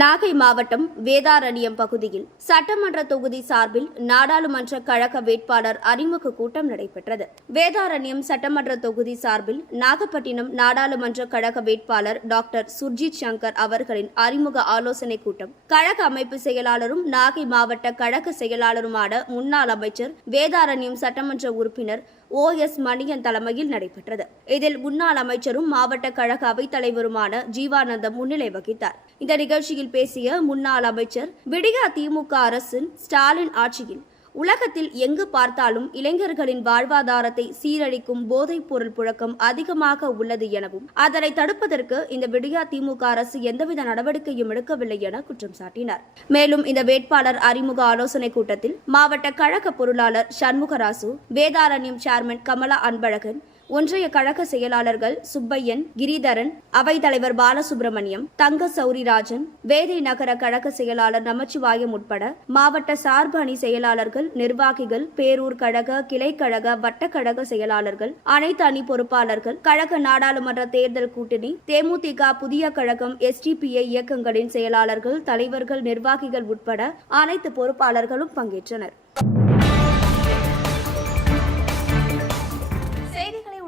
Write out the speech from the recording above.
நாகை மாவட்டம் வேதாரண்யம் பகுதியில் சட்டமன்ற தொகுதி சார்பில் நாடாளுமன்ற கழக வேட்பாளர் அறிமுக கூட்டம் நடைபெற்றது. வேதாரண்யம் சட்டமன்ற தொகுதி சார்பில் நாகப்பட்டினம் நாடாளுமன்ற கழக வேட்பாளர் டாக்டர் சுர்ஜித் சங்கர் அவர்களின் அறிமுக ஆலோசனை கூட்டம். கழக அமைப்பு செயலாளரும் நாகை மாவட்ட கழக செயலாளருமான முன்னாள் அமைச்சர் வேதாரண்யம் சட்டமன்ற உறுப்பினர் ஓ எஸ் மணியன் தலைமையில் நடைபெற்றது. இதில் முன்னாள் அமைச்சரும் மாவட்ட கழக அவைத் தலைவருமான ஜீவானந்தம் முன்னிலை வகித்தார். இந்த நிகழ்ச்சியில் பேசிய முன்னாள் அமைச்சர் விடியா திமுக அரசின் ஸ்டாலின் ஆட்சியில் உலகத்தில் எங்கு பார்த்தாலும் இளைஞர்களின் வாழ்வாதாரத்தை சீரழிக்கும் போதைப் பொருள் புழக்கம் அதிகமாக உள்ளது எனவும் அதனை தடுப்பதற்கு இந்த விடியா திமுக அரசு எந்தவித நடவடிக்கையும் எடுக்கவில்லை என குற்றம் சாட்டினார். மேலும் இந்த வேட்பாளர் அறிமுக ஆலோசனை கூட்டத்தில் மாவட்ட கழக பொருளாளர் சண்முகராசு வேதாரண்யம் சேர்மன் கமலா அன்பழகன் ஒன்றிய கழக செயலாளர்கள் சுப்பையன் கிரிதரன் அவைத்தலைவர் பாலசுப்பிரமணியம் தங்க சௌரிராஜன் வேதை நகர கழக செயலாளர் நமச்சிவாயம் உட்பட மாவட்ட சார்பு அணி செயலாளர்கள் நிர்வாகிகள் பேரூர் கழக கிளைக்கழக வட்டக்கழக செயலாளர்கள் அனைத்து அணி பொறுப்பாளர்கள் கழக நாடாளுமன்ற தேர்தல் கூட்டணி தேமுதிக புதிய கழகம் எஸ்டிபிஐ இயக்கங்களின் செயலாளர்கள் தலைவர்கள் நிர்வாகிகள் உட்பட அனைத்து பொறுப்பாளர்களும் பங்கேற்றனர்.